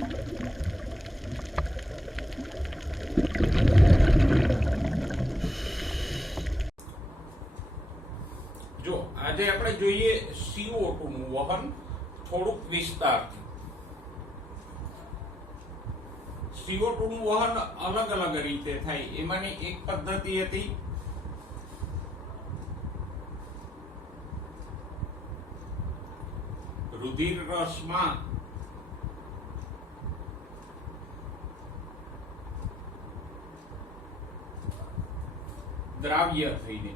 જો આજે આપણે જોઈએ CO2 નું વહન થોડુંક વિસ્તારથી. CO2 નું વહન અલગ અલગ રીતે થાય. એમાંની એક પદ્ધતિ હતી રુધિર રસમાં દ્રાવ્ય થઈને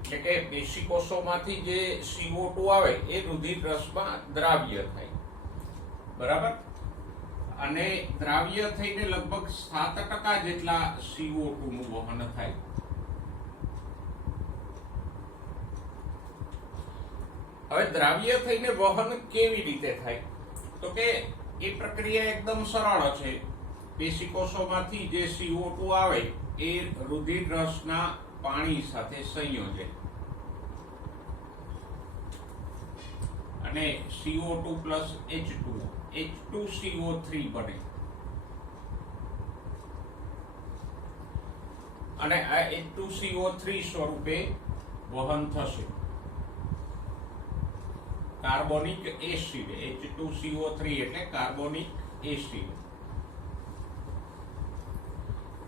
એટલે કે પેશીકોષોમાંથી જે CO2 આવે એ રુધિર રસમાં દ્રાવ્ય થાય, બરાબર. અને દ્રાવ્ય થઈને લગભગ 7% જેટલા CO2 નું વહન થાય. હવે દ્રાવ્ય થઈને વહન કેવી રીતે થાય? તો કે એ પ્રક્રિયા એકદમ સરળ છે. પેશીકોષોમાંથી જે CO2 આવે એ રુધિર રસના પાણી સાથે સંયોજે અને CO2 પ્લસ H2CO3 બને. અને આ H2CO3 સ્વરૂપે વહન થશે. કાર્બોનિક એસિડ H2CO3 એટલે કાર્બોનિક એસિડ.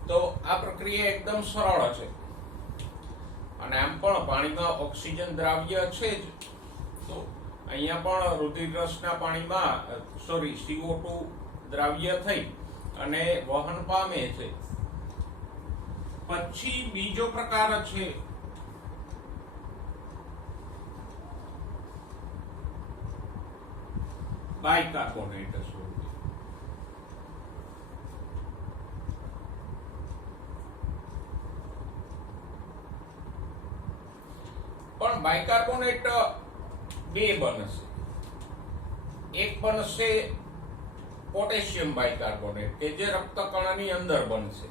તો આ પ્રક્રિયા એકદમ સરળ છે. અને આમ પણ પાણીમાં ઓક્સિજન દ્રાવ્ય છે જ, તો અહીંયા પણ રુધિર રસના પાણીમાં CO2 દ્રાવ્ય થઈ અને વહન પામે છે. પછી બીજો પ્રકાર છે બાયકાર્બોનેટ સ્વરૂપે. પણ બાયકાર્બોનેટ બે બનશે. એક બનશે પોટેશિયમ બાયકાર્બોનેટ કે જે રક્તકણની અંદર બનશે.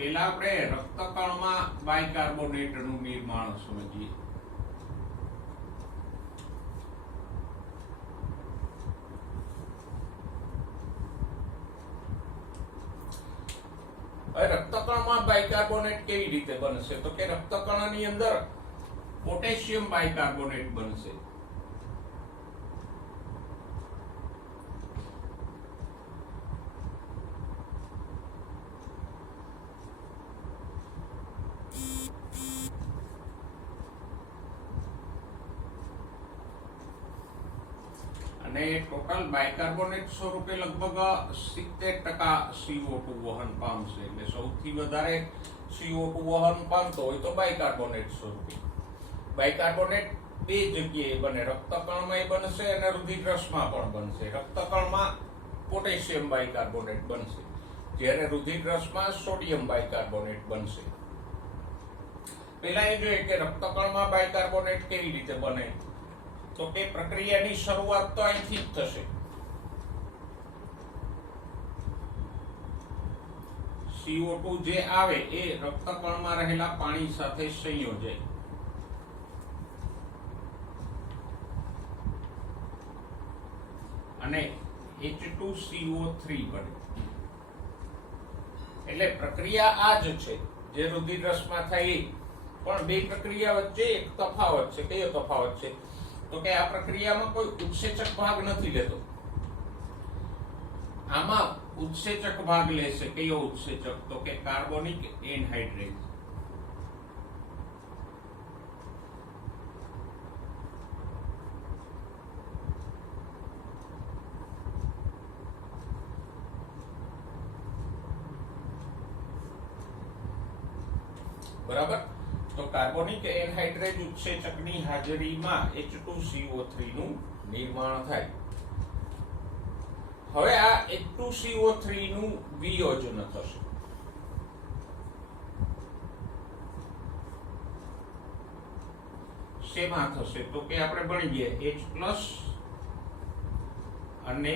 પેલા આપણે રક્તકણમાં બાયકાર્બોનેટનું નિર્માણ સમજીએ. રક્તકણમાં બાયકાર્બોનેટ કેવી રીતે બનશે? તો કે રક્તકણની અંદર પોટેશિયમ બાયકાર્બોનેટ બનશે. અને ટોટલ બાયકાર્બોનેટ સ્વરૂપે લગભગ 70% CO2 વહન પામશે. એટલે સૌથી વધારે CO2 વહન પામતો હોય તો બાયકાર્બોનેટ સ્વરૂપે. બાયકાર્બોનેટ બે જગ્યાએ બને, રક્તકણમાં બનશે અને રુધિર રસમાં પણ બનશે. રક્તકણમાં પોટેશિયમ બાયકાર્બોનેટ બનશે, જ્યારે રુધિર રસમાં સોડિયમ બાયકાર્બોનેટ બનશે. પહેલા એ જોઈએ કે રક્તકણમાં બાયકાર્બોનેટ કેવી રીતે બને. તો કે પ્રક્રિયાની શરૂઆત તો અહીંથી જ થશે. CO2 જે આવે એ રક્તકણમાં રહેલા પાણી સાથે સંયોજે અને H2CO3 બને. એટલે પ્રક્રિયા આ જ છે જે રુધિર રસમાં થઈ. પણ બે પ્રક્રિયા વચ્ચે એક તફાવત છે. કયો તફાવત છે? તો કે આ પ્રક્રિયામાં કોઈ ઉત્સેચક ભાગ નથી લેતો. આમાં ઉત્સેચક ભાગ લેશે. કયો ઉત્સેચક? તો કે કાર્બોનિક એનહાઇડ્રેટ. બરાબર. તો કાર્બોનિક એનહાઇડ્રેટ ઉત્સેચકની હાજરીમાં H2CO3 નું નિર્માણ થાય. હવે આ H2CO3 નું વિયોજન થશે. શેમાં થશે તો કે આપણે ભણી ગયા H+ અને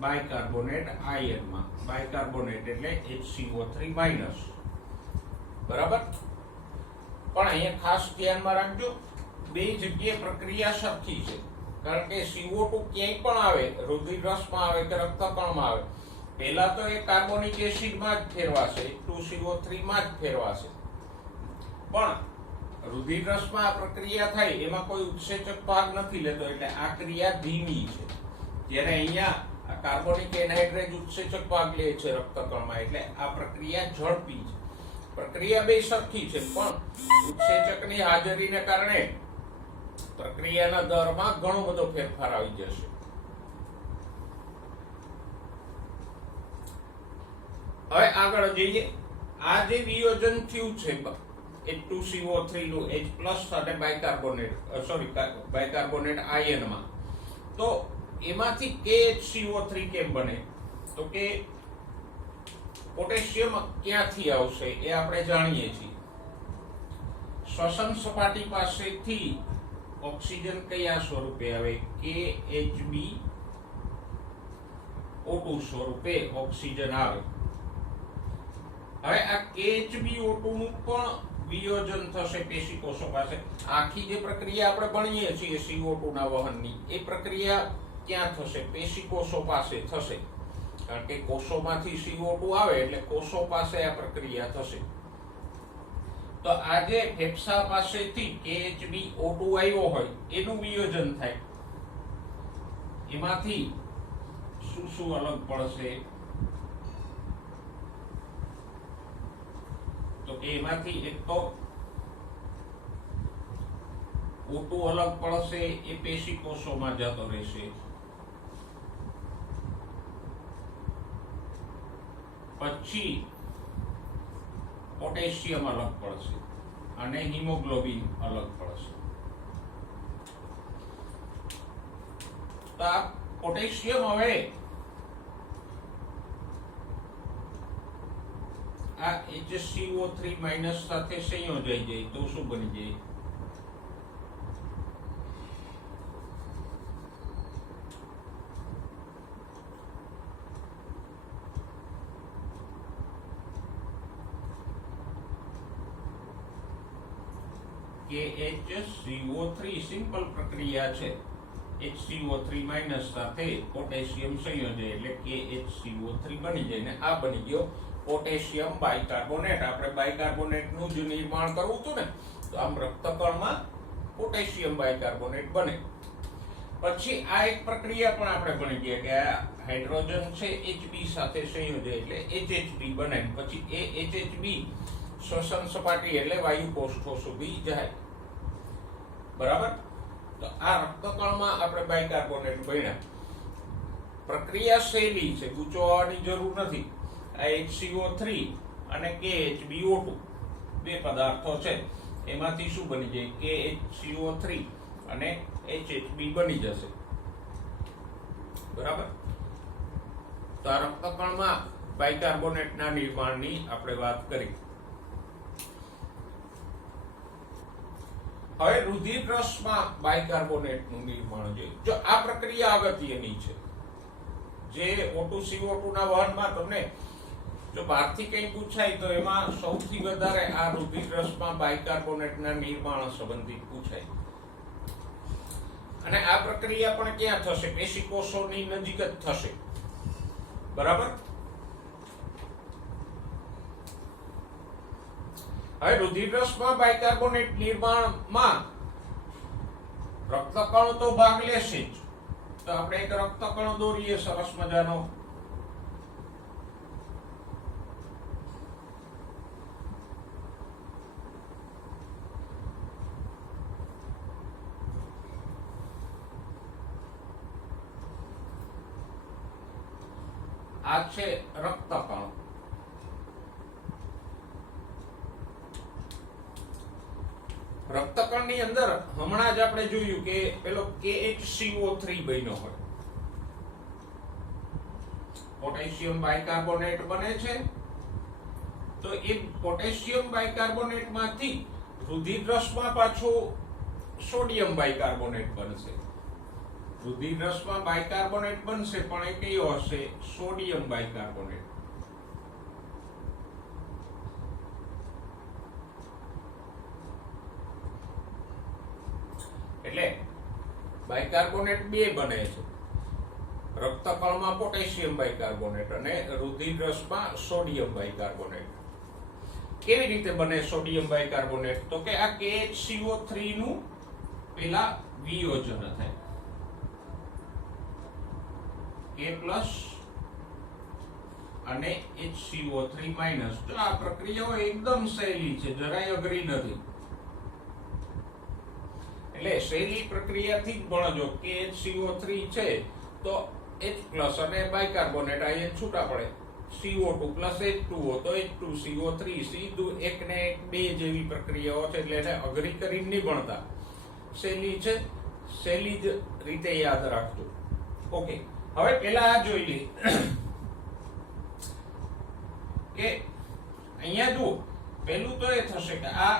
બાયકાર્બોનેટ આયનમાં. બાયકાર્બોનેટ એટલે HCO3-. બરાબર. પણ અહીંયા ખાસ ધ્યાનમાં રાખજો, બે જગ્યાએ પ્રક્રિયા સરખી છે. કારણ કે CO2 ક્યાંય પણ આવે, રુધિર રસમાં આવે કે રક્તકણમાં આવે, પહેલા તો એ કાર્બોનિક એસિડમાં જ ફેરવાશે, H2CO3 માં જ ફેરવાશે. પણ રુધિર રસમાં આ પ્રક્રિયા થાય એમાં કોઈ ઉત્સેચક ભાગ નથી લેતો, એટલે આ ક્રિયા ધીમી છે. જ્યારે અહીંયા કાર્બોનિક એનહાઇડ્રેટ ઉત્સેચક ભાગ લે છે રક્તકણમાં, એટલે આ પ્રક્રિયા ઝડપી છે. પ્રક્રિયા બે સરખી છે, પણ ઉત્સેચકની હાજરીને કારણે પ્રક્રિયાના દરમાં ઘણો બધો ફેરફાર આવી જશે. હવે આગળ જઈએ. આ જે વિયોજન થયું છે H2CO3 નું H+ અને બાયકાર્બોનેટ આયનમાં, તો એમાંથી KHCO3 કેમ બને? તો કે પોટેશિયમ ક્યાંથી આવશે એ આપણે જાણીએ છીએ. શ્વસન સપાટી પાસેથી ઓક્સિજન કયા સ્વરૂપે આવે? KHbO2 સ્વરૂપે ઓક્સિજન આવે. હવે આ KHbO2 નું પણ વિયોજન થશે પેશીકોષો પાસે. આખી જે પ્રક્રિયા આપણે ભણીએ છીએ CO2 ના વહનની, એ પ્રક્રિયા ક્યાં થશે? પેશીકોષો પાસે થશે. કારણ કે કોષોમાંથી CO2 આવે એટલે કોષો પાસે આ પ્રક્રિયા થશે. તો આજે ફેફસા પાસેથી KHbO2 આવ્યો હોય એનું વિયોજન થાય. એમાંથી શું શું અલગ પડશે? તો કે એમાંથી એક તો O2 અલગ પડશે, એ પેશીકોષોમાં જતો રહેશે. પછી પોટેશિયમ અલગ પડશે અને હિમોગ્લોબિન અલગ પડશે. તો આ પોટેશિયમ હવે આ HCO3- સાથે સંયોજાઈ જાય તો શું બની જાય? KHCO3 સિમ્પલ પ્રક્રિયા છે. HCO3- સાથે પોટેશિયમ સંયોજાય એટલે KHCO3 બની જાય, ને આ બની ગયો પોટેશિયમ બાયકાર્બોનેટ. આપણે બાયકાર્બોનેટ નું જ નિર્માણ કરવું હતું ને, તો આમ રક્તકણમાં પોટેશિયમ બાયકાર્બોનેટ બને. પછી આ એક પ્રક્રિયા પણ આપણે ભણી ગયા કે આ હાઇડ્રોજન છે Hb સાથે સંયોજાય એટલે HHB બને. પછી એ HHB શ્વસન સપાટી એટલે વાયુ કોષ્ઠો સુધી જાય. બરાબર. તો આ રક્તકણમાં આપણે બાયકાર્બોનેટ ભણ્યા. પ્રક્રિયા સહેલી છે, ગૂંચવવાની જરૂર નથી. આ HCO3 અને KHbO2 બે પદાર્થો છે, એમાંથી શું બની જાય? KHCO3 અને HHB બની જશે. બરાબર. તો આ રક્તકણમાં બાયકાર્બોનેટના નિર્માણની આપણે વાત કરી. હવે રુધિર રસમાં બાયકાર્બોનેટનું નિર્માણ છે. જો આ પ્રક્રિયા અગત્યની છે, જે O2 CO2 ના વહનમાં તમને જો બહારથી કંઈ પૂછાય તો એમાં સૌથી વધારે આ રુધિર રસમાં બાયકાર્બોનેટના નિર્માણ સંબંધિત પૂછાય. અને આ પ્રક્રિયા પણ ક્યાં થશે? પેશીકોષોની નજીક જ થશે. બરાબર. હવે રુધિર રસમાં બાયકાર્બોનેટ નિર્માણમાં રક્તકણ તો ભાગ લેશે જ. તો આપણે એક રક્તકણ દોરીએ સરસ મજાનો. આ છે રક્તકણ. રક્તકણની અંદર હમણાં જ આપણે જોયું કે પેલો KHCO3 બન્યો હોય. પોટેશિયમ બાયકાર્બોનેટ બને છે, તો એ પોટેશિયમ બાયકાર્બોનેટ માંથી રુધિર રસમાં પાછું સોડિયમ બાયકાર્બોનેટ બનશે. રુધિર રસમાં બાયકાર્બોનેટ બનશે, પણ એ કયો હશે? Sodium bicarbonate. એટલે બાયકાર્બોનેટ બે બને છે, રક્તકણમાં પોટેશિયમ બાયકાર્બોનેટ અને રુધિર રસમાં સોડિયમ બાયકાર્બોનેટ. કેવી રીતે બને સોડિયમ બાયકાર્બોનેટ? તો કે આ KHCO3 નું પેલા વિયોજન થાય, K+ અને HCO3-. તો આ પ્રક્રિયાઓ એકદમ સહેલી છે, જરાય અઘરી નથી. એટલે સહેલી પ્રક્રિયાથી જ ભણજો. KHCO3 છે તો H+ અને બાયકાર્બોનેટ આયન છૂટા પડે, CO2 + H2O તો H2CO3. સીધું 1 ને 1 2 જેવી પ્રક્રિયાઓ છે, એટલે એને અઘરી કરીને નહીં ભણતા. સહેલી છે, સહેલી જ રીતે યાદ રાખજો. ઓકે, હવે પેલા આ જોઈ લે કે અહીંયા જુઓ, પેલું તો એ થશે કે આ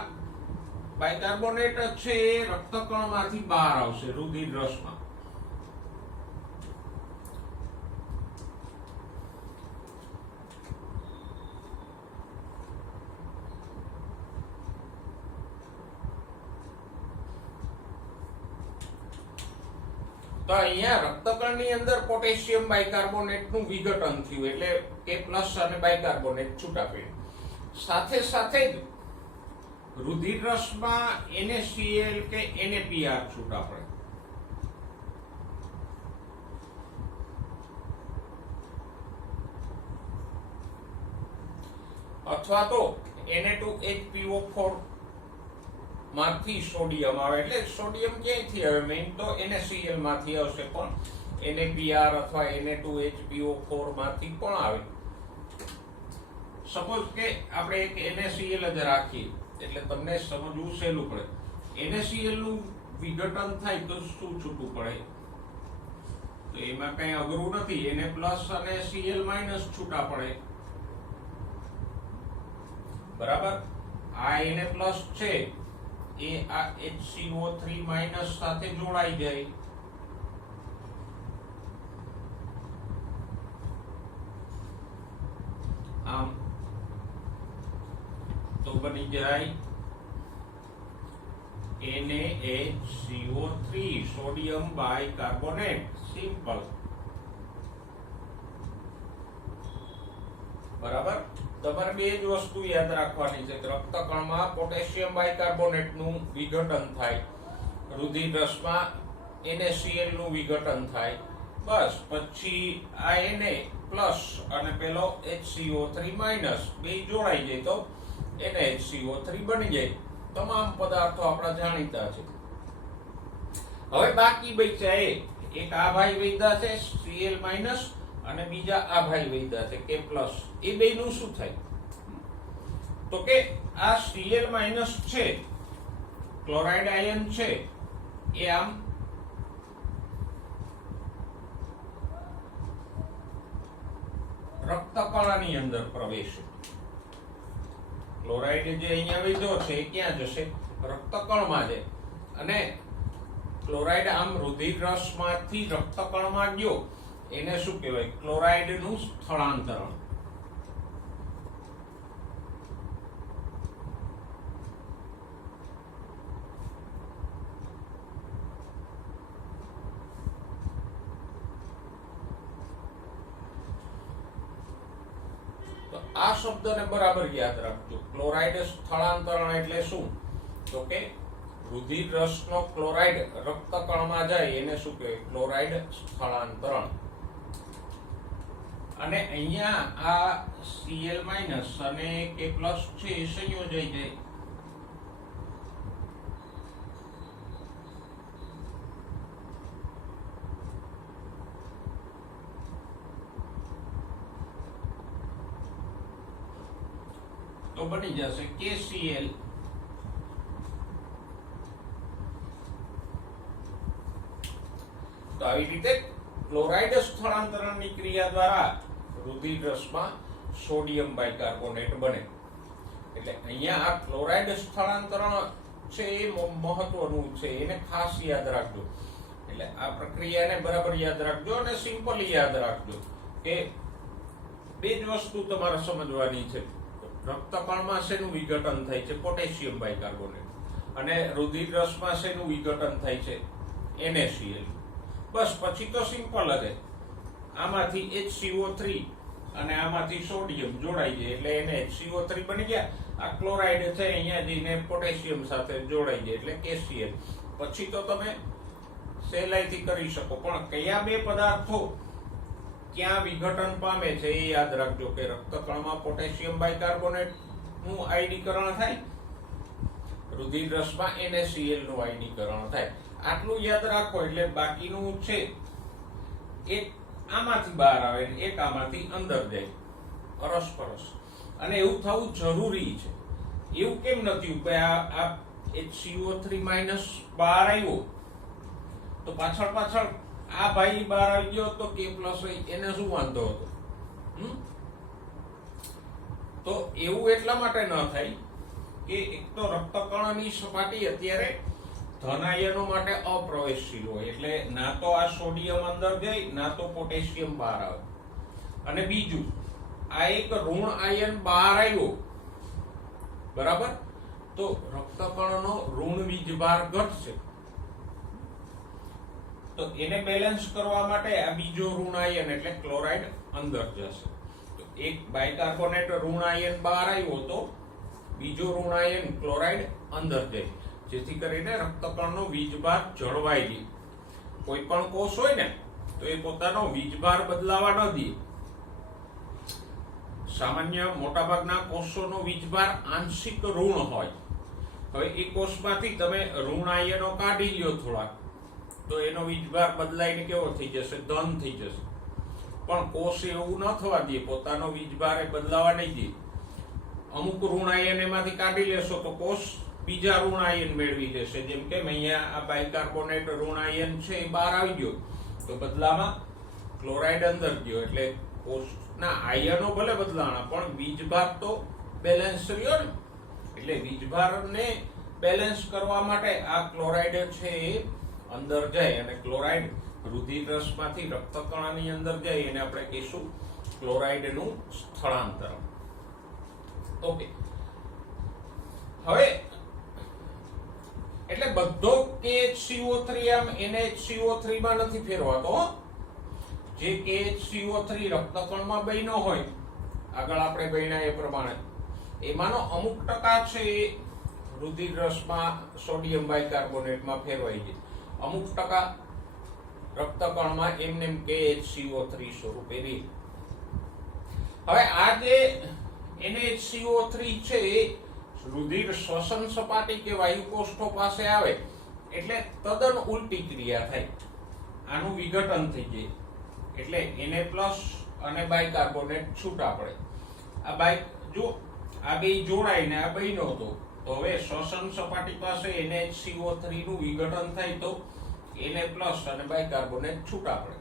બાયકાર્બોનેટ છે એ રક્તકણમાંથી બહાર આવશે રુધિર રસમાં. તો અહીંયા રક્તકણની અંદર પોટેશિયમ બાયકાર્બોનેટ નું વિઘટન થયું, એટલે K+ અને બાયકાર્બોનેટ છૂટા પડ્યા. સાથે સાથે જ રુધિર રસમાં NaCl કે NaPr છૂટા પડે. અથવા તો Na2HPO4 માંથી સોડિયમ આવે. એટલે સોડિયમ ક્યાંથી આવે? મેઇન તો NaCl માંથી આવશે, પણ NaPr અથવા Na2HPO4 માંથી પણ આવે. સપોઝ કે આપણે એક NaCl જ રાખીએ, એટલે તમને સમજવું સહેલું પડે. NaCl નું વિઘટન થાય તો શું છૂટું પડે? તો એમાં કઈ અઘરું નથી, Na+ અને Cl- છૂટા પડે. બરાબર? આ Na+ છે એ આ HCO3- સાથે જોડાઈ જાય. આમ તો બની જાય NaHCO3 સોડિયમ બાયકાર્બોનેટ. સિમ્પલ. બરાબર? તમારે બે જ વસ્તુ યાદ રાખવાની છે કે રક્તકણમાં પોટેશિયમ બાયકાર્બોનેટ નું વિઘટન થાય, રુધિર રસમાં NaCl નું વિઘટન થાય. બસ, પછી આ Na+ અને પેલો HCO3- બે જોડાઈ જાય તો NaHCO3 બની જાય. તમામ પદાર્થો આપણા જાણીતા છે. હવે બાકી બચ્યા એક આ ભાઈ વૈધા છે Cl- અને બીજા આ ભાઈ વૈધા છે K+. એ બેનું શું થાય? તો કે આ Cl- છે, ક્લોરાઇડ આયન છે, એ આમ રક્તકણની અંદર પ્રવેશે. ક્લોરાઇડ જે અહીંયા વૈધો છે એ ક્યાં જશે? રક્તકણમાં જાય. અને ક્લોરાઇડ આમ રુધિર રસમાંથી રક્તકણમાં ગયો, એને શું કહેવાય? ક્લોરાઇડ નું સ્થળાંતરણ. તો આ શબ્દને બરાબર યાદ રાખજો. ક્લોરાઇડ સ્થળાંતરણ એટલે શું? તો કે રુધિર રસનો ક્લોરાઇડ રક્તકણમાં જાય એને શું કહેવાય? ક્લોરાઇડ સ્થળાંતરણ. અને અહીંયા આ Cl- અને K+ છે એ સંયોજાઈ જાય. તો બની જશે KCl. તો આવી રીતે ક્લોરાઇડ સ્થળાંતરણની ક્રિયા દ્વારા રુધિર રસમાં સોડિયમ બાયકાર્બોનેટ બને. એટલે અહીંયા આ ક્લોરાઇડ સ્થળાંતરણ છે એ મહત્વનું છે, એને ખાસ યાદ રાખજો. એટલે આ પ્રક્રિયાને બરાબર યાદ રાખજો અને સિમ્પલી યાદ રાખજો કે બે જ વસ્તુ તમારે સમજવાની છે. રક્તકણમાં શેનું વિઘટન થાય છે? Potassium bicarbonate. અને રુધિર રસમાં શેનું વિઘટન થાય છે? NaCl. બસ પછી તો સિમ્પલ જ. આમાંથી HCO3 અને આમાંથી સોડિયમ જોડાઈ જાય એટલે NaCO3 બની ગયા. આ ક્લોરાઇડ છે અહીંયા જઈને પોટેશિયમ સાથે જોડાઈ જાય એટલે KCl. પછી તો તમે સહેલાઈથી કરી શકો. પણ કયા બે પદાર્થો ક્યાં વિઘટન પામે છે એ યાદ રાખજો કે રક્તકણમાં પોટેશિયમ બાયકાર્બોનેટ નું આયનીકરણ થાય, રુધિર રસમાં NaCl નું આયનીકરણ થાય. આટલું યાદ રાખો એટલે બાકીનું છે એક આમાંથી બહાર આવે ને એક આમાંથી અંદર જાય, પરસ્પરસ. અને એવું થવું જરૂરી છે. એવું કેમ નથી કે આ HCO3 માઇનસ બહાર આવ્યો તો પાછળ આ ભાઈ બહાર આવી ગયો તો K પ્લસ એને શું વાંધો હતો? તો એવું એટલા માટે ન થાય કે એક તો રક્તકણની સપાટી અત્યારે ધન આયનો માટે અપ્રવેશશીલ હોય એટલે ના તો આ સોડિયમ અંદર જાય ના તો પોટેશિયમ બહાર આવે. અને બીજું આ એક ઋણ આયન બહાર આવ્યો, બરાબર, તો રક્તકણનો ઋણ વીજભાર ઘટશે. તો એને બેલેન્સ કરવા માટે આ બીજો ઋણ આયન એટલે ક્લોરાઇડ અંદર જશે. તો એક બાયકાર્બોનેટ ઋણ આયન બહાર આવ્યો તો બીજો ઋણ આયન ક્લોરાઇડ અંદર જાય, જેથી કરીને રક્તકણનો વીજભાર જળવાઈ રહે. કોઈ પણ કોષ હોય ને તો એ પોતાનો વીજભાર બદલાવા ન દે. સામાન્ય મોટાભાગના કોષોનો વીજભાર આંશિક ઋણ હોય. હવે એ કોષમાંથી તમે ઋણ આયનો કાઢી લ્યો થોડાક તો એનો વીજભાર બદલાઈને કેવો થઈ જશે? ધન થઈ જશે. પણ કોષ એવું ન થવા દે, પોતાનો વીજભાર એ બદલાવા નહીં દે. અમુક ઋણ આયન એમાંથી કાઢી લેશો તો કોષ બીજા ઋણ આયન મેળવી લેશે. જેમ કે અહીંયા આ બાયકાર્બોનેટ ઋણ આયન છે એ બહાર આવી ગયો તો બદલામાં ક્લોરાઇડ અંદર ગયો એટલે કોષના આયનો ભલે બદલાણા પણ વીજભાર તો બેલેન્સ રહ્યો ને. એટલે વીજભારને બેલેન્સ કરવા માટે આ ક્લોરાઇડ છે એ અંદર જાય અને ક્લોરાઇડ રુધિર રસમાંથી રક્તકણની અંદર જાય એને આપણે કહીશું ક્લોરાઇડનું સ્થળાંતરણ. ઓકે, હવે એટલે બધો KHCO3 આમ NaHCO3 માં નથી ફેરવાતો. જે KHCO3 રક્તકણમાં બન્યો હોય, આગળ આપણે ભણ્યા એ પ્રમાણે, એમાંનો અમુક ટકા છે એ રુધિર રસમાં સોડિયમ બાયકાર્બોનેટમાં ફેરવાઈ જાય. અમુક ટકા રક્તકણમાં એમને KHCO3 સ્વરૂપે રહે. હવે આ જે NaHCO3 છે એ રુધિર શ્વસન સપાટી કે વાયુકોષ્ઠો પાસે આવે એટલે તદ્દન ઉલટી ક્રિયા થાય. આનું વિઘટન થઈ જાય એટલે Na+ અને બાયકાર્બોનેટ છૂટા પડે. આ જો આ બે જોડાઈને આ બન્યો હતો તો હવે શ્વસન સપાટી પાસે NaHCO3 નું વિઘટન થાય તો Na+ અને બાયકાર્બોનેટ છૂટા પડે.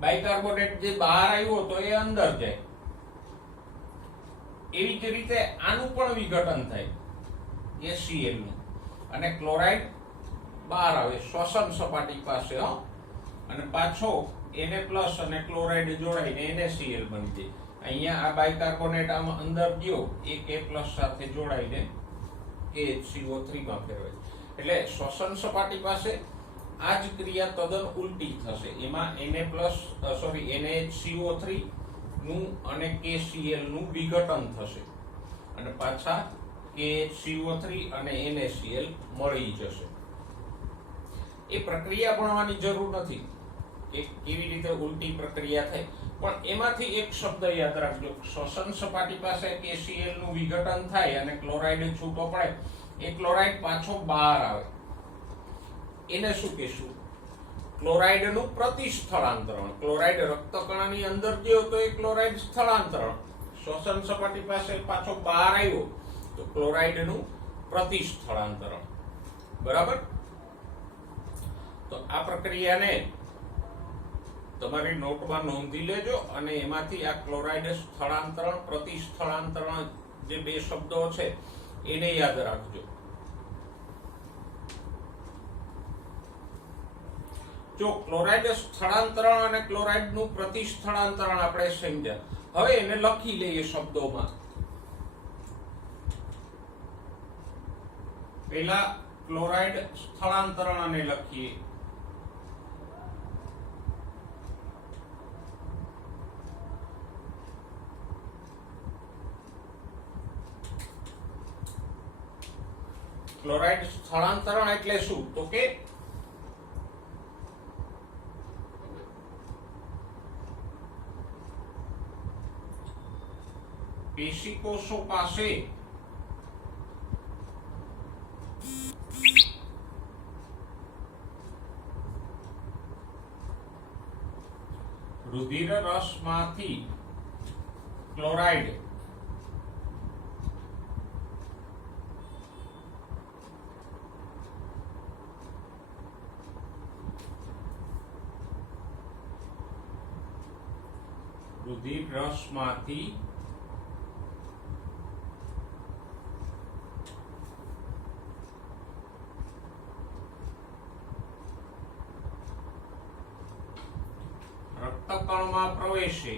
બાયકાર્બોનેટ જે બહાર આવ્યો તો એ અંદર જાય. એવી જ રીતે આનું પણ વિઘટન થાય HCl નું અને ક્લોરાઇડ બહાર આવે શ્વસન સપાટી પાસે અને પાછો Na+ અને ક્લોરાઇડ જોડાઈને NaCl બની જાય. અહીંયા આ બાયકાર્બોનેટ આમ અંદર ગયો એ K+ સાથે જોડાઈને KHCO3 માં ફેરવાય. એટલે શ્વસન સપાટી પાસે આ જ ક્રિયા તદ્દન ઉલટી થશે. એમાં NaHCO3 નું અને KCl નું વિઘટન થશે અને પાછા KHCO3 અને NaCl મળી જશે. એ પ્રક્રિયા ભણવાની જરૂર નથી કે કેવી રીતે ઉલટી પ્રક્રિયા થાય, પણ એમાંથી એક શબ્દ યાદ રાખજો. શ્વસન સપાટી પાસે KCl નું વિઘટન થાય અને ક્લોરાઇડ છૂટો પડે. એ ક્લોરાઇડ પાછો બહાર આવે એને શું કહેશું? ક્લોરાઇડનું પ્રતિસ્થળાંતરણ. ક્લોરાઇડ રક્તકણની અંદર ગયો તો એ ક્લોરાઇડ સ્થળાંતરણ. શ્વસન સપાટી પાસે પાછો બહાર આવ્યો તો ક્લોરાઇડનું પ્રતિસ્થળાંતરણ. બરાબર? તો આ પ્રક્રિયાને તમારી નોટમાં નોંધી લેજો અને એમાંથી આ ક્લોરાઇડ સ્થળાંતરણ પ્રતિસ્થળાંતરણ જે બે શબ્દો છે એને યાદ રાખજો. જો ક્લોરાઇડ સ્થળાંતરણ અને ક્લોરાઇડ નું પ્રતિસ્થળાંતરણ આપણે સમજ્યા, હવે એને લખી લઈએ શબ્દોમાં. પહેલા ક્લોરાઇડ સ્થળાંતરણ અને લખીએ. ક્લોરાઇડ સ્થળાંતરણ એટલે શું? તો કે પેશીકોષો પાસે રુધિર રસમાંથી ક્લોરાઇડ રક્તકણમાં પ્રવેશે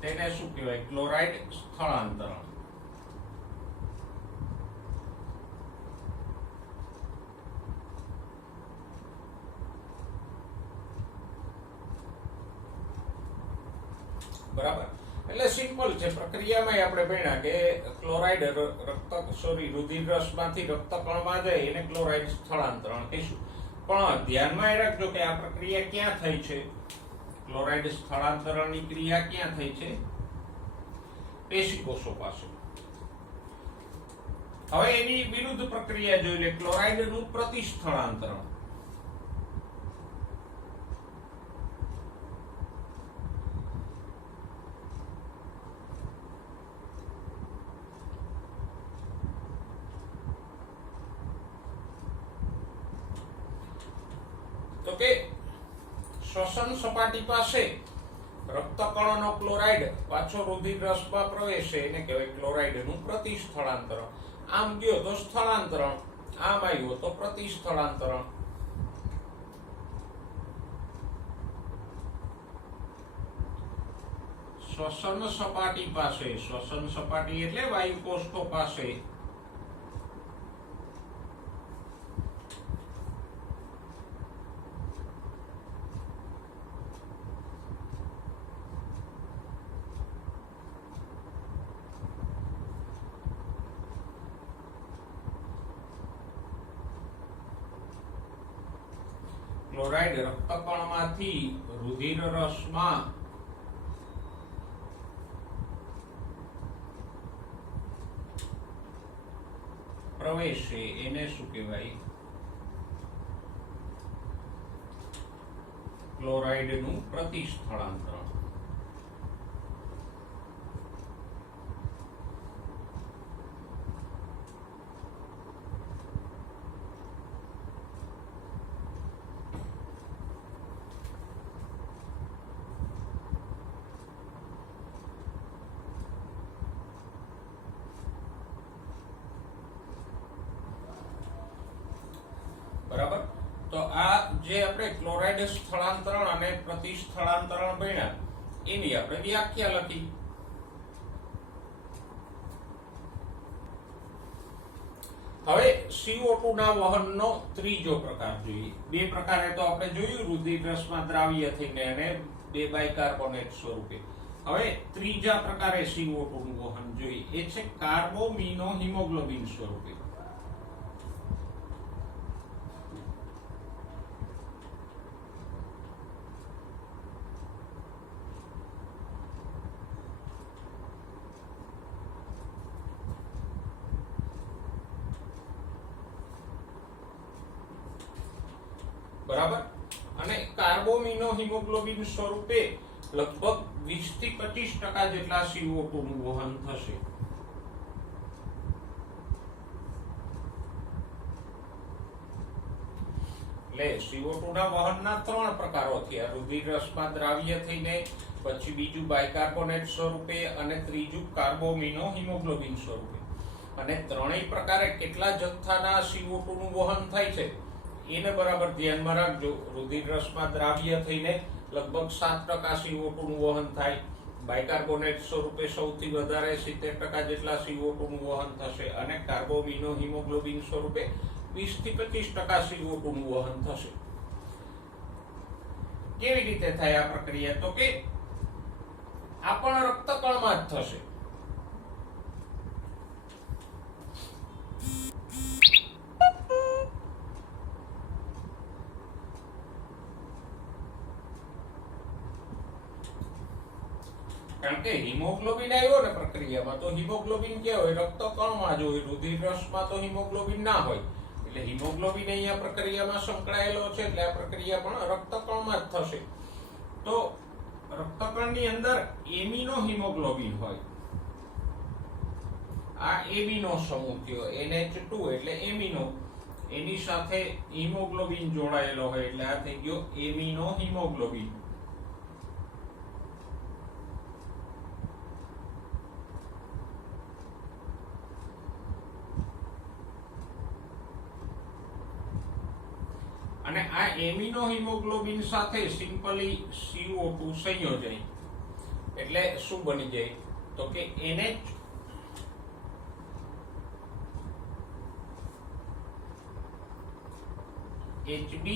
તેને શું કહેવાય? ક્લોરાઇડ સ્થળાંતરણ. બરાબર. એટલે સિમ્પલ છે. પ્રક્રિયામાં આપણે ભણ્યા કે ક્લોરાઇડ રુધિર રસમાંથી રક્તકણમાં જાય એને ક્લોરાઇડ સ્થળાંતરણ કહીશું. પણ ધ્યાનમાં એ રાખજો કે આ પ્રક્રિયા ક્યાં થઈ છે? ક્લોરાઇડ સ્થળાંતરણની ક્રિયા ક્યાં થઈ છે? પેશીકોષો પાસે. હવે એની વિરુદ્ધ પ્રક્રિયા જોઈ લે, ક્લોરાઇડનું પ્રતિસ્થળાંતરણ. તો કે શ્વસન સપાટી પાસે રક્તકણોનો ક્લોરાઇડ પાછો રુધિર રસમાં પ્રવેશે એને કહેવાય ક્લોરાઇડનું પ્રતિસ્થળાંતરણ. આમ ગયો તો સ્થળાંતરણ, આમ આવ્યો તો પ્રતિસ્થળાંતરણ. શ્વસન સપાટી પાસે, શ્વસન સપાટી એટલે વાયુકોષ્ઠો પાસે ક્લોરાઇડ રક્તકણમાંથી રુધિર રસમાં પ્રવેશે એને શું કહેવાય? ક્લોરાઇડનું પ્રતિસ્થળાંતરણ. બરાબર. તો આ જે આપણે ક્લોરાઇડ સ્થળાંતરણ અને પ્રતિસ્થળાંતરણ ભણ્યા એની આપણે વ્યાખ્યા લખી. હવે CO2 ના વહનનો ત્રીજો પ્રકાર જોઈએ. બે પ્રકારે તો આપણે જોયું, રુધિર રસમાં દ્રાવ્ય થઈને અને બે બાયકાર્બોનેટ સ્વરૂપે. હવે ત્રીજા પ્રકારે CO2 નું વહન જોઈએ, એ છે કાર્બોમિનો હિમોગ્લોબિન સ્વરૂપે. બરાબર. અને કાર્બોમિનો હિમોગ્લોબિન સ્વરૂપે લગભગ 20 થી 25% જેટલા CO2 નું વહન થશે. એટલે CO2 ના વહનના 3 પ્રકારો થયા. રુધિર રસમાં દ્રાવ્ય થઈને, પછી બીજું બાયકાર્બોનેટ સ્વરૂપે અને ત્રીજું કાર્બોમિનો હિમોગ્લોબિન સ્વરૂપે. અને ત્રણેય પ્રકારે કેટલા જથ્થાના CO2 નું વહન થાય છે એને બરાબર ધ્યાનમાં રાખજો. રુધિર રસમાં દ્રાવ્ય થઈને લગભગ 7% CO2 નું વહન થાય. બાયકાર્બોનેટ સ્વરૂપે સૌથી વધારે 70% જેટલા CO2 નું વહન થશે અને કાર્બોમિનો હિમોગ્લોબિન સ્વરૂપે 20 થી 25% CO2 નું વહન થશે. કેવી રીતે થાય આ પ્રક્રિયા? તો કે આ પણ રક્તકણમાં જ થશે. કારણ કે હિમોગ્લોબિન આવ્યો ને પ્રક્રિયામાં, તો હિમોગ્લોબિન કેવો હોય? રક્તકણમાં જ હોય. રુધિર રસમાં તો હિમોગ્લોબિન ના હોય. એટલે હિમોગ્લોબિન અહીંયા પ્રક્રિયામાં સંકળાયેલો છે, એટલે આ પ્રક્રિયા પણ રક્તકણમાં જ થશે. તો રક્તકણની અંદર એમિનો હિમોગ્લોબિન હોય. આ એમિનો સમૂહ થયો, NH2 એટલે એમિનો. એની સાથે હિમોગ્લોબિન જોડાયેલો હોય, એટલે આ થઈ ગયો એમિનો હિમોગ્લોબિન. અને આ એમિનો હિમોગ્લોબિન સાથે સિમ્પલી CO2 સંયોજાય એટલે શું બની જાય? તો કે NH HB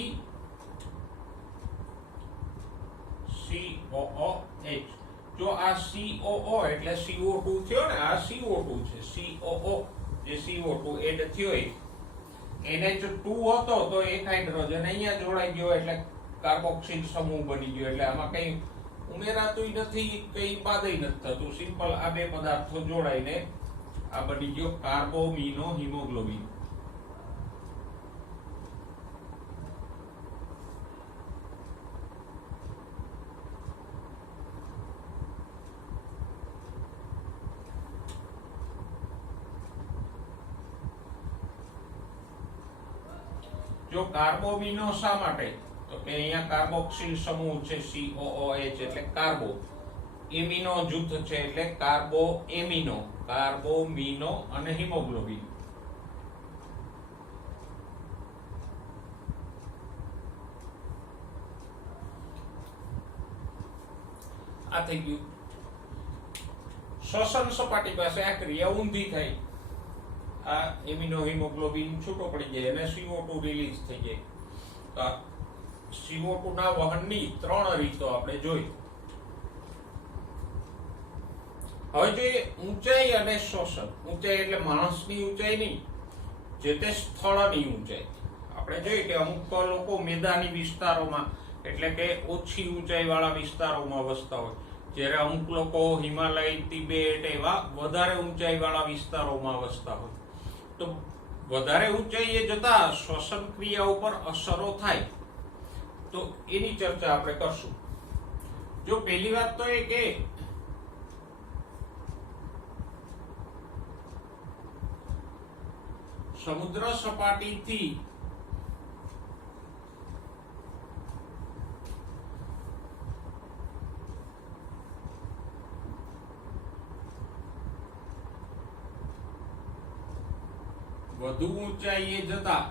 COOH. જો આ COO એટલે CO2 થયો ને, આ CO2 છે. COO જે CO2 એડ થયો એ NH2 હતો તો એક હાઇડ્રોજન અહીંયા જોડાઈ ગયો એટલે કાર્બોક્સિલ સમૂહ બની ગયો. એટલે આમાં કઈ ઉમેરાતુંય નથી, કઈ બાદય નથી થતું. સિમ્પલ આ બે પદાર્થો જોડાઈને આ બની ગયો કાર્બોમિનો હિમોગ્લોબિન. જો કાર્બોમિનો શા માટે? તો કે અહીંયા કાર્બોક્સિલ સમૂહ છે COOH એટલે કાર્બો. એમિનો જૂથ છે એટલે કાર્બો એમિનો, કાર્બોમિનો અને હિમોગ્લોબિન. આ થઈ ગયું. શ્વસન સપાટી પાસે આ ક્રિયા ઊંધી થઈ. આ એમિનો હિમોગ્લોબિન છૂટો પડી જાય અને CO2 રિલીઝ થઈ જાય. તો CO2 ના વહનની 3 રીતો આપણે જોઈ. હવે જોઈએ ઊંચાઈ અને શોષણ. ઊંચાઈ એટલે માણસની ઊંચાઈ નહીં, જે તે સ્થળની ઊંચાઈ. આપણે જોઈએ કે અમુક લોકો મેદાની વિસ્તારોમાં એટલે કે ઓછી ઊંચાઈ વાળા વિસ્તારોમાં વસતા હોય, જ્યારે અમુક લોકો હિમાલય, તિબેટ એવા વધારે ઊંચાઈ વાળા વિસ્તારોમાં વસતા હોય. તો વધારે ઊંચાઈએ જતા શ્વસન ક્રિયા ઉપર અસરો થાય, તો એની ચર્ચા આપણે કરશું. જો પહેલી વાત તો એ કે સમુદ્ર સપાટીથી વધુ ઊંચાઈએ જતા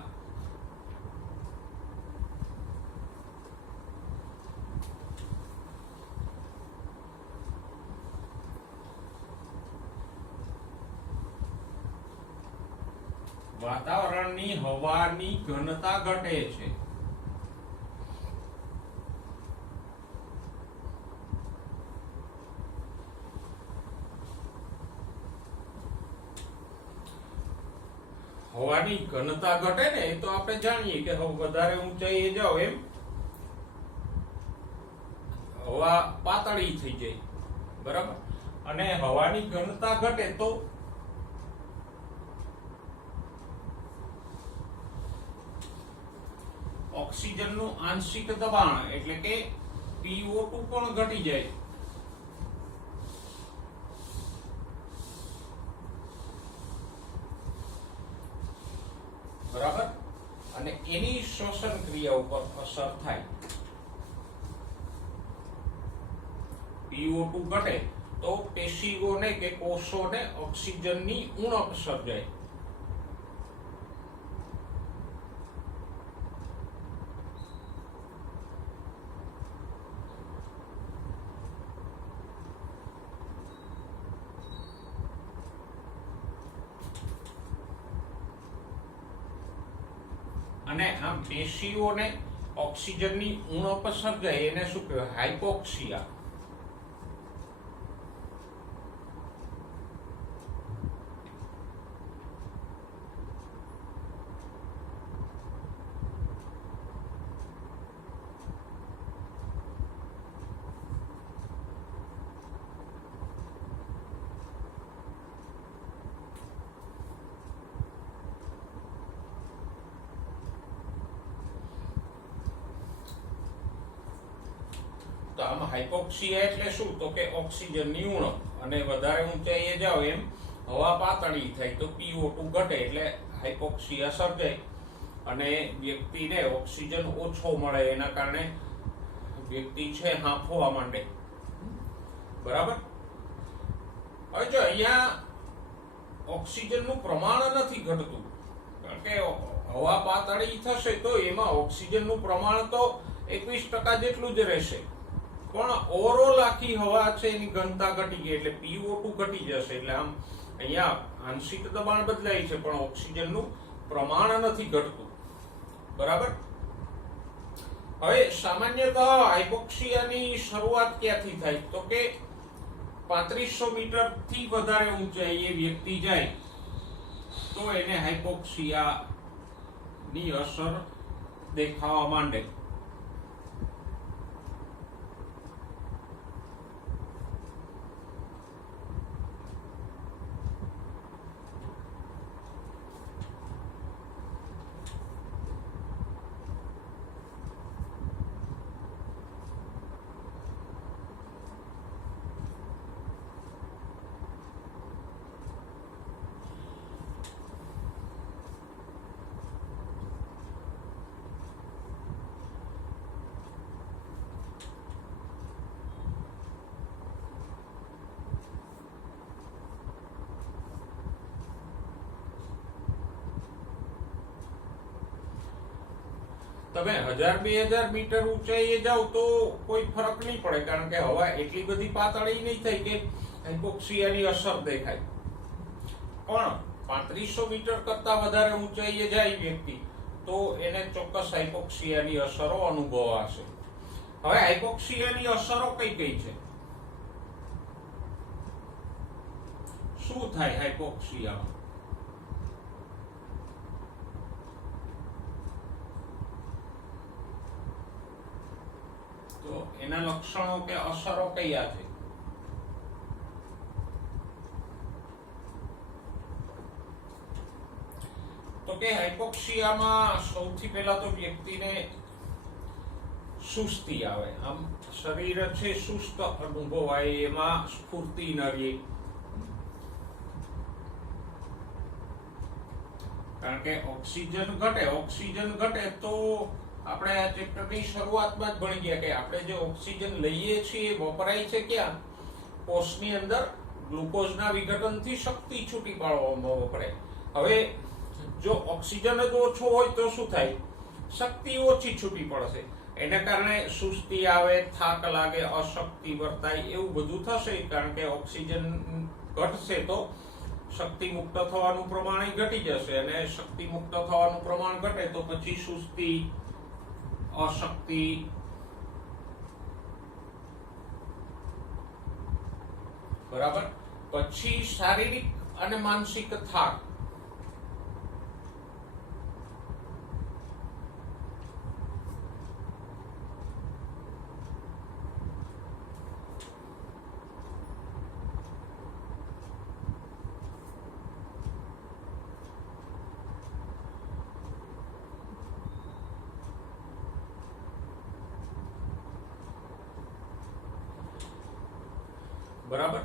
વાતાવરણની હવાની ઘનતા ઘટે છે. હવાની ઘનતા ઘટે ને એ તો આપણે જાણીએ કે વધારે ઊંચાઈએ જાઓ એમ હવા પાતળી થઈ જાય, બરાબર. અને હવાની ઘનતા ઘટે તો ઓક્સિજનનું આંશિક દબાણ એટલે કે PO2 પણ ઘટી જાય. બરાબર. અને એની શ્વસન ક્રિયા ઉપર અસર થાય. PO2 ઘટે તો પેશીઓને કે કોષોને ઓક્સિજનની ઉણપ સર્જાય. અને આ પેશીઓને ઓક્સિજનની ઉણપ સર્જાય એને શું કહેવાય? હાઇપોક્સિયા. તો આમાં હાઇપોક્સિયા એટલે શું? તો કે ઓક્સિજનની ઉણપ, અને વધારે ઊંચાઈએ જાવ એમ હવા પાતળી થાય તો PO2 ઘટે એટલે હાઇપોક્સિયા સર્જાય અને વ્યક્તિને ઓક્સિજન ઓછો મળે, એના કારણે વ્યક્તિ છે હાંફવા માંડે. બરાબર. હવે જો અહીંયા ઓક્સિજનનું પ્રમાણ નથી ઘટતું, કારણ કે હવા પાતળી થશે તો એમાં ઓક્સિજનનું પ્રમાણ તો 21% જેટલું જ રહેશે, પણ ઓવરઓલ આખી હવા છે એની ઘનતા ઘટી ગઈ એટલે PO2 ઘટી જશે. એટલે આમ અહીંયા આંશિક દબાણ બદલાય છે પણ ઓક્સિજનનું પ્રમાણ નથી ઘટતું. બરાબર. હવે સામાન્યતઃ હાઇપોક્સિયાની શરૂઆત ક્યાંથી થાય? તો કે 3500 મીટર થી વધારે ઊંચાઈએ વ્યક્તિ જાય તો એને હાઇપોક્સિયા ની અસર દેખાવા માંડે. તમે 1000-2000 મીટર ઊંચાઈએ જાવ તો કોઈ ફરક નહીં પડે, કારણ કે હવા એટલી બધી પાતળી નહીં થાય કે હાઇપોક્સિયાની અસર દેખાય. પણ 3500 મીટર કરતા વધારે ઊંચાઈએ જાય વ્યક્તિ તો એને ચોક્કસ હાઇપોક્સિયાની અસરો અનુભવાશે. હવે હાઇપોક્સિયાની અસરો કઈ કઈ છે? શું થાય હાઇપોક્સિયામાં? તો એના લક્ષણો કે અસરો કયા છે? તો કે હાઇપોક્સિયામાં સૌથી પહેલા તો વ્યક્તિને સુસ્તી આવે, આમ શરીર છે સુસ્ત અનુભવાય, એમાં સ્ફૂર્તિ ન રહે, કારણ કે ઓક્સિજન ઘટે તો આપણે આ ચેપ્ટરની શરૂઆતમાં જ ભણી ગયા કે આપણે જે ઓક્સિજન લઈએ છીએ વપરાય છે ક્યાં? કોષની અંદર ગ્લુકોઝના વિઘટનથી શક્તિ છૂટી પાડવામાં વપરાય. હવે જો ઓક્સિજન જ ઓછો હોય તો શું થાય? શક્તિ ઓછી છૂટી પડશે, એના કારણે સુસ્તી આવે, થાક લાગે, અશક્તિ વર્તાય, એવું બધું થશે. કારણ કે ઓક્સિજન ઘટશે તો શક્તિ મુક્ત થવાનું પ્રમાણ ઘટી જશે, અને શક્તિ મુક્ત થવાનું પ્રમાણ ઘટે તો પછી સુસ્તી, અશક્તિ, બરાબર, પછી શારીરિક અને માનસિક થાક, બરાબર.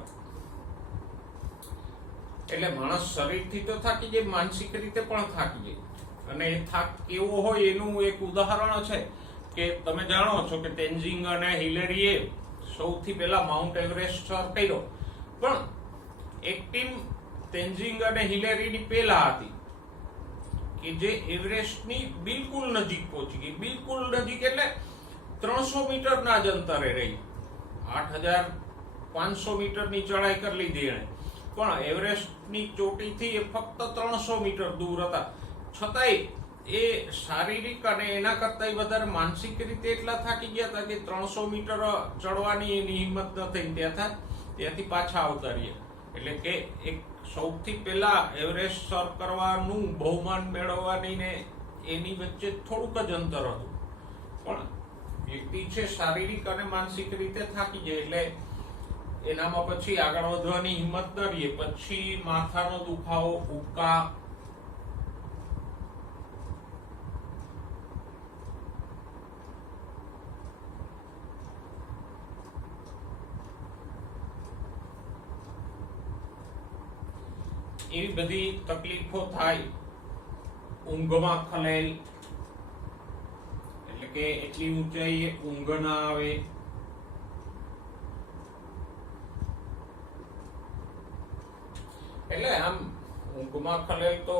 એટલે માણસ શરીરથી તો થાકી જાય, માનસિક રીતે પણ થાકી જાય. અને એ થાક કેવો હોય એનું એક ઉદાહરણ છે કે તમે જાણો છો કે તેન્જિંગ અને હિલેરીએ સૌથી પહેલા માઉન્ટ એવરેસ્ટ સર કર્યો, પણ એક ટીમ તેન્જિંગ અને હિલેરીની પહેલા હતી કે જે એવરેસ્ટની બિલકુલ નજીક પહોંચી ગઈ. બિલકુલ નજીક એટલે 300 મીટરના જ અંતરે રહી. 8500 મીટરની ચડાઈ કરી લીધી એણે, પણ એવરેસ્ટની ચોટીથી એ ફક્ત 300 મીટર દૂર હતા. છતાંય એ શારીરિક અને એના કરતા વધારે માનસિક રીતે એટલા થાકી ગયા હતા કે 300 મીટર ચડવાની એની હિંમત ન થઈ. ત્યાંથી પાછા આવતા રહ્યા. એટલે કે એક સૌથી પહેલા એવરેસ્ટ સર કરવાનું બહુમાન મેળવવાની ને એની વચ્ચે થોડુંક જ અંતર હતું, પણ વ્યક્તિ છે શારીરિક અને માનસિક રીતે થાકી જાય એટલે એનામાં પછી આગળ વધવાની હિંમત ન રહે. પછી માથાનો દુખાવો, ઉબકા, એવી બધી તકલીફો થાય. ઊંઘમાં ખલેલ, એટલે કે એટલી ઊંચાઈએ ઊંઘ ના આવે. એટલે આમ ઊંઘમાં ખલેલ તો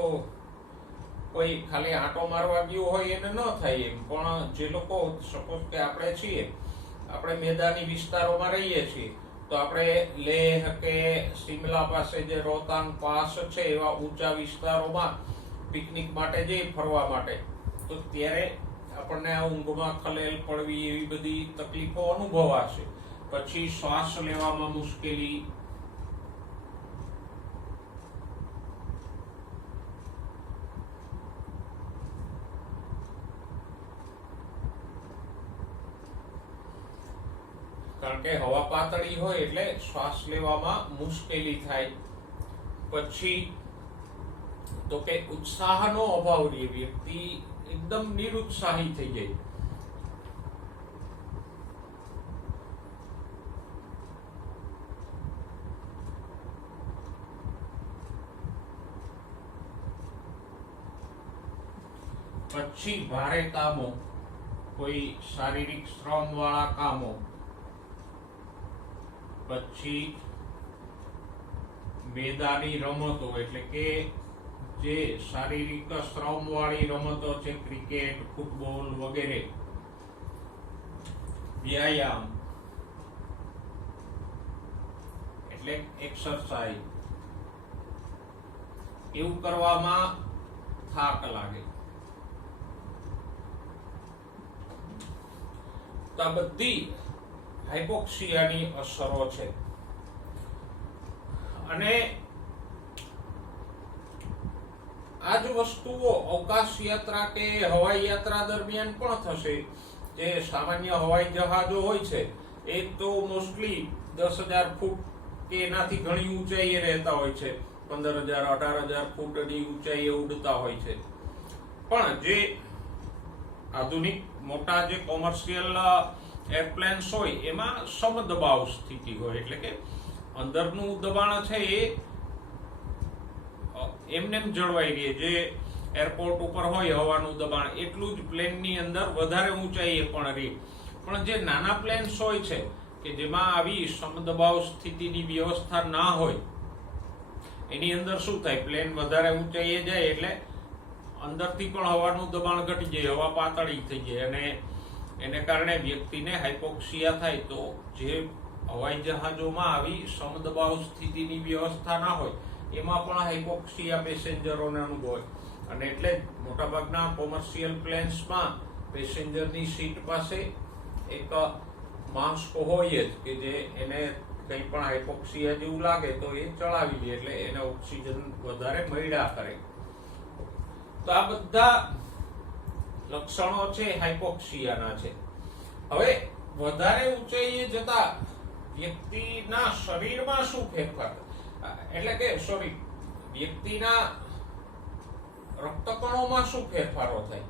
કોઈ ખાલી આંટો મારવા ગયો હોય એને ન થાય એમ, પણ જે લોકો સપોઝ કે આપણે છીએ, આપણે મેદાની વિસ્તારોમાં રહીએ છીએ, તો આપણે લેહ કે શિમલા પાસે જે રોહતાંગ પાસ છે એવા ઊંચા વિસ્તારોમાં પિકનિક માટે જઈએ, ફરવા માટે, તો ત્યારે આપણને આ ઊંઘમાં ખલેલ પડવી એવી બધી તકલીફો અનુભવાશે. પછી શ્વાસ લેવામાં મુશ્કેલી, કારણ કે હવા પાતળી હોય એટલે શ્વાસ લેવામાં મુશ્કેલી થાય. પછી તો કે ઉત્સાહનો અભાવ રહે, વ્યક્તિ એકદમ નિરુત્સાહી થઈ જાય. પછી ભારે કામો, કોઈ શારીરિક શ્રમ વાળા કામો, પછી મેદાની રમતો એટલે કે જે શારીરિક શ્રમ વાળી રમતો છે, ક્રિકેટ, ફૂટબોલ વગેરે, વ્યાયામ એટલે એક્સરસાઇઝ, એવું કરવામાં થાક લાગે. તો આ બધી હાઇપોક્સિયાની અસરો છે. અને આ જ વસ્તુઓ અવકાશ યાત્રા કે હવાઈ યાત્રા દરમિયાન પણ થશે. જે સામાન્ય હવાઈ જહાજો હોય છે એ તો મોસ્ટલી 10,000 ફૂટ કે એનાથી ઘણી ઊંચાઈએ રહેતા હોય છે, 15,000 18,000 ફૂટની ઊંચાઈએ ઉડતા હોય છે. પણ જે આધુનિક મોટા જે કોમર્શિયલ એરપ્લેન્સ હોય એમાં સમદબાવ સ્થિતિ હોય, એટલે કે અંદરનું દબાણ છે એ એમને જળવાઈ રહે. જે એરપોર્ટ ઉપર હોય હવાનું દબાણ એટલું જ પ્લેનની અંદર વધારે ઊંચાઈએ પણ રહે. પણ જે નાના પ્લેન્સ હોય છે કે જેમાં આવી સમદબાવ સ્થિતિની વ્યવસ્થા ના હોય, એની અંદર શું થાય, પ્લેન વધારે ઊંચાઈએ જાય એટલે અંદરથી પણ હવાનું દબાણ ઘટી જાય, હવા પાતળી થઈ જાય, અને એને કારણે વ્યક્તિને હાઇપોક્સિયા થાય. તો જે હવાઈ જહાજોમાં આવી સમદબાવ સ્થિતિની વ્યવસ્થા ના હોય એમાં પણ હાઇપોક્સિયા પેસેન્જરોને અનુભવાય. અને એટલે જ મોટાભાગના કોમર્શિયલ પ્લેન્સમાં પેસેન્જરની સીટ પાસે એક માસ્ક હોય જ કે જે એને કંઈ પણ હાઇપોક્સિયા જેવું લાગે તો એ ચડાવી લે, એટલે એને ઓક્સિજન વધારે મળ્યા કરે. તો આ બધા લક્ષણો છે હાઇપોક્સિયાના છે. હવે વધારે ઊંચાઈએ જતા વ્યક્તિના શરીરમાં શું ફેરફાર, એટલે કે વ્યક્તિના રક્તકણોમાં શું ફેરફારો થાય?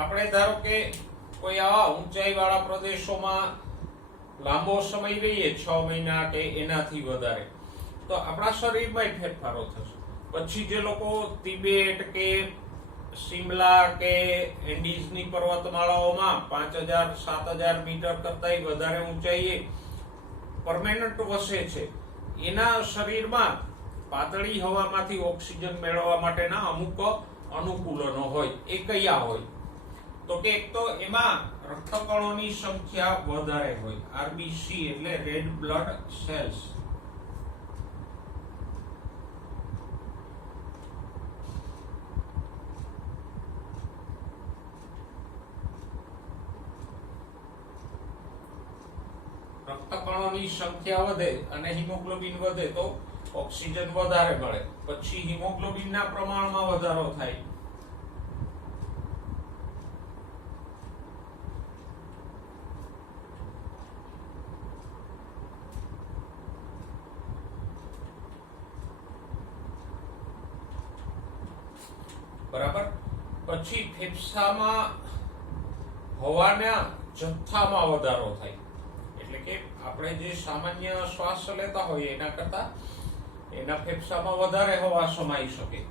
આપણે ધારો કે કોઈ આવા ઊંચાઈ વાળા પ્રદેશોમાં લાંબો સમય રહીએ 6 મહિના કે એનાથી વધારે, તો આપણા શરીરમાં ફેરફારો થશે. પછી જે લોકો તિબેટ કે શિમલા કે એન્ડીઝની પર્વતમાળાઓમાં 5000-7000 મીટર કરતા વધારે ઊંચાઈએ પરમેનન્ટ વસે છે, એના શરીરમાં પાતળી હવામાંથી ઓક્સિજન મેળવવા માટેના અમુક અનુકૂલનો હોય. એ કયા હોય? તો કે એક તો એમાં રક્તકણોની સંખ્યા વધારે હોય, આરબીસી એટલે રેડ બ્લડ સેલ્સ. રક્તકણોની સંખ્યા વધે અને હિમોગ્લોબિન વધે તો ઓક્સિજન વધારે મળે. પછી હિમોગ્લોબિનના પ્રમાણમાં વધારો થાય. બરાબર. પછી ફેફસામાં હવાના જથ્થામાં વધારો થાય. એટલે કે આપણે જે સામાન્ય શ્વાસ લેતા હોઈએ એના કરતા એના ફેફસામાં વધારે હવા સમાઈ શકે.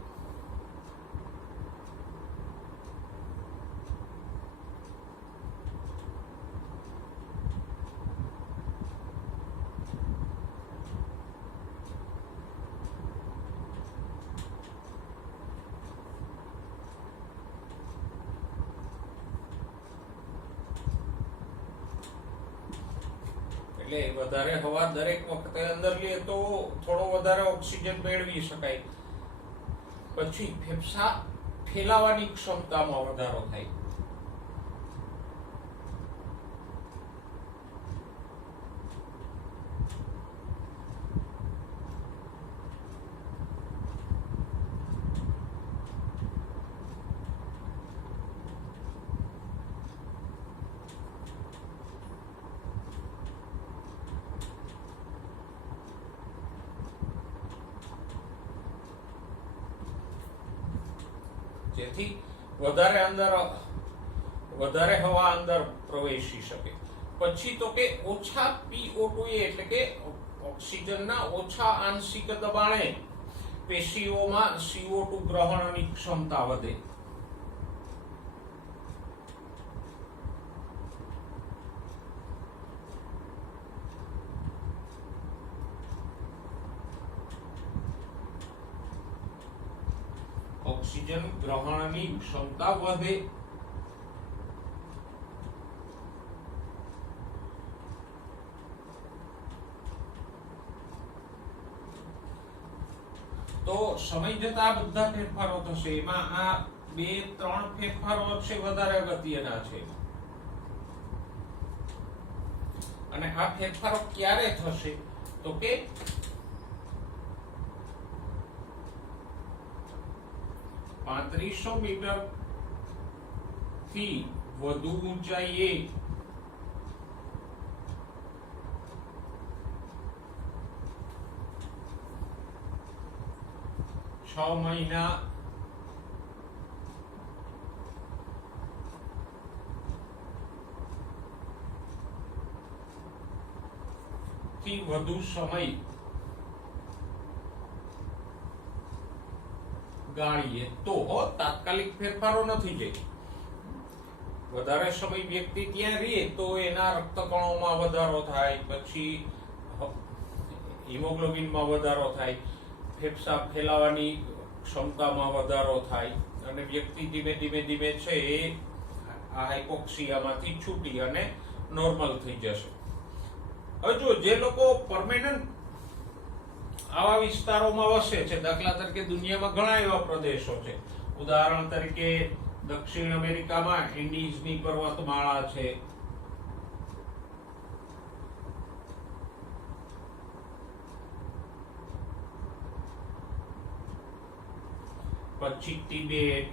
એટલે વધારે હવા દરેક વખતે અંદર લે તો થોડો વધારે ઓક્સિજન મેળવી શકાય. પછી ફેફસા ફેલાવાની ક્ષમતામાં વધારો થાય. જેથી વધારે હવા અંદર પ્રવેશી શકે. પછી તો કે ઓછા PO2 એટલે કે ઓક્સિજનના ઓછા આંશિક દબાણે પેશીઓમાં CO2 ગ્રહણની ક્ષમતા વધે. ઓક્સિજન ગ્રહણની ક્ષમતા વધે. તો સમય જતા બધા ફેરફારો થશે. એમાં આ 2-3 ફેરફારો છે વધારે અગત્યના છે. અને આ ફેરફારો ક્યારે થશે? તો કે 3500 મીટર થી વધુ ઊંચાઈએ છ મહિના થી વધુ સમય ગાળીએ તો તાત્કાલિક ફેરફારો નથી જઈ. વધારે સમય વ્યક્તિ ત્યાં રહે તો એના રક્તકણોમાં વધારો થાય, પછી હિમોગ્લોબિનમાં વધારો થાય, ફેફસા ફેલાવાની ક્ષમતામાં વધારો થાય અને વ્યક્તિ ધીમે ધીમે છે એ આ હાઇપોક્સિયામાંથી છૂટી અને નોર્મલ થઈ જશે. હવે જો જે લોકો પરમેનન્ટ આવા વિસ્તારોમાં વસે છે, દાખલા તરીકે દુનિયામાં ઘણા એવા પ્રદેશો છે, ઉદાહરણ તરીકે દક્ષિણ અમેરિકામાં એન્ડીઝની પર્વતમાળા છે, પછી તિબેટ,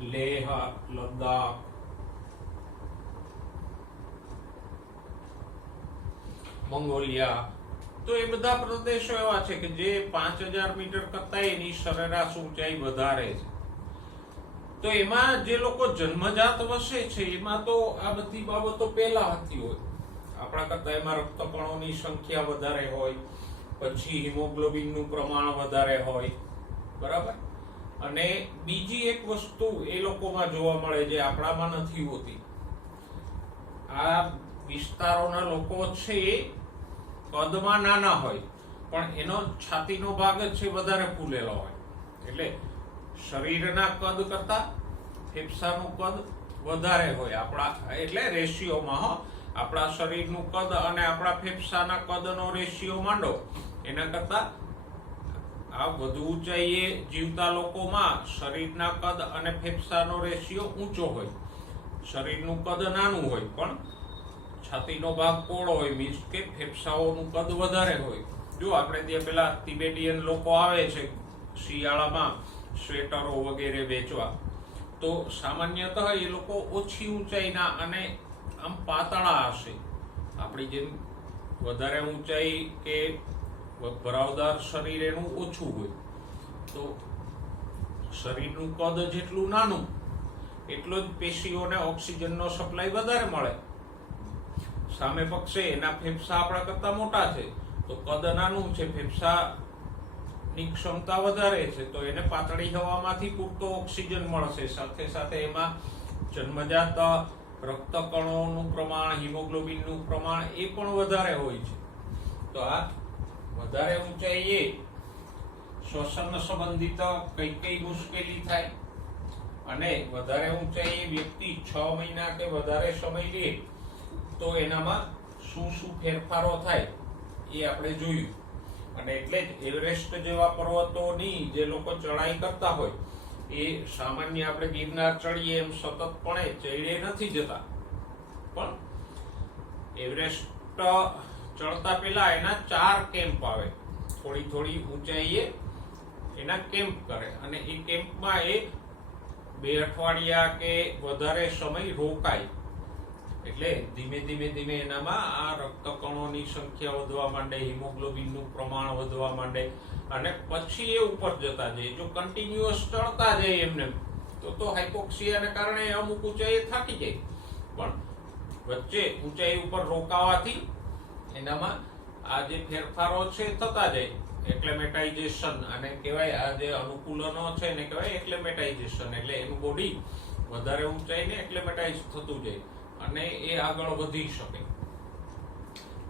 લેહ, લદ્દાખ, મંગોલિયા, તો એ બધા પ્રદેશો એવા છે કે જે 5000 મીટર કરતા એની સરેરાશ ઊંચાઈ વધારે છે. તો એમાં જે લોકો જન્મજાત વસે છે એમાં તો આ બધી બાબતો પહેલા હતી હોય. આપણા કરતા એમાં રક્તકણોની સંખ્યા વધારે હોય, પછી હિમોગ્લોબિનનું પ્રમાણ વધારે હોય, બરાબર. અને બીજી એક વસ્તુ એ લોકોમાં જોવા મળે જે આપણામાં નથી હોતી. આ વિસ્તારોના લોકો છે કદમાં નાના હોય પણ એનો છાતીનો ભાગ જ છે વધારે ફૂલેલો હોય. એટલે શરીરના કદ કરતા ફેફસાનું કદ વધારે હોય આપણા, એટલે રેશિયોમાં. આપણા શરીરનું કદ અને આપણા ફેફસાના કદનો રેશિયો માંડો, એના કરતા આ વધુ ઊંચાઈએ જીવતા લોકોમાં શરીરના કદ અને ફેફસાનો રેશિયો ઊંચો હોય. શરીરનું કદ નાનું હોય પણ છાતીનો ભાગ પહોળો હોય, મીન્સ કે ફેફસાઓનું કદ વધારે હોય. જો આપણે ત્યાં પેલા તિબેટિયન લોકો આવે છે શિયાળામાં સ્વેટરો વગેરે વેચવા, તો સામાન્યતઃ એ લોકો ઓછી ઊંચાઈના અને આમ પાતળા હશે. આપણી જેમ વધારે ઊંચાઈ કે ભરાવદાર શરીર એનું ઓછું હોય. તો શરીરનું કદ જેટલું નાનું એટલો જ પેશીઓને ઓક્સિજનનો સપ્લાય વધારે મળે. સામે પક્ષે એના ફેફસા આપણા કરતા મોટા છે તો કદ નાનું છે, ફેફસાની ક્ષમતા વધારે છે, તો એને પાતળી હવામાંથી પૂરતો ઓક્સિજન મળશે. સાથે સાથે એમાં જન્મજાત રક્તકણોનું પ્રમાણ, હિમોગ્લોબિનનું પ્રમાણ એ પણ વધારે હોય છે. તો આ વધારે ઊંચાઈએ શ્વસન સંબંધિત કઈ કઈ મુશ્કેલી થાય, અને વધારે ઊંચાઈએ વ્યક્તિ 6 મહિના કે વધારે સમય લે તો એનામાં શું શું ફેરફારો થાય એ આપણે જોયું. અને એટલે જ એવરેસ્ટ જેવા પર્વતોની જે લોકો ચડાઈ કરતા હોય એ સામાન્ય આપણે ગિરનાર ચડીએ એમ સતતપણે ચડે નથી જતા, પણ એવરેસ્ટ ચડતા પહેલા એના 4 કેમ્પ આવે. થોડી થોડી ઊંચાઈએ એના કેમ્પ કરે અને એ કેમ્પમાં એ 2 અઠવાડિયા કે વધારે સમય રોકાય. એટલે ધીમે ધીમે એનામાં આ રક્તકણોની સંખ્યા વધવા માંડે, હિમોગ્લોબિનનું પ્રમાણ વધવા માંડે અને પછી એ ઉપર જતા જાય. જો કન્ટિન્યુઅસ ચડતા જાય એમને તો હાઇપોક્સિયાને કારણે અમુક ઊંચાઈએ થાકી જાય, પણ વચ્ચે ઊંચાઈ ઉપર રોકાવાથી એનામાં આ જે ફેરફારો છે થતા જાય. એક્લેમેટાઇઝેશન આને કહેવાય. આ જે અનુકૂલનો છે એને કહેવાય એક્લેમેટાઇઝેશન. એટલે એનું બોડી વધારે ઊંચાઈને એક્લેમેટાઇઝ થતું જાય અને એ આગળ વધી શકે.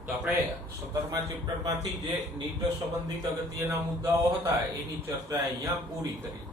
તો આપણે 17મા ચેપ્ટરમાંથી જે નીટ સંબંધિત અગત્યના મુદ્દાઓ હતા એની ચર્ચા અહીંયા પૂરી કરી.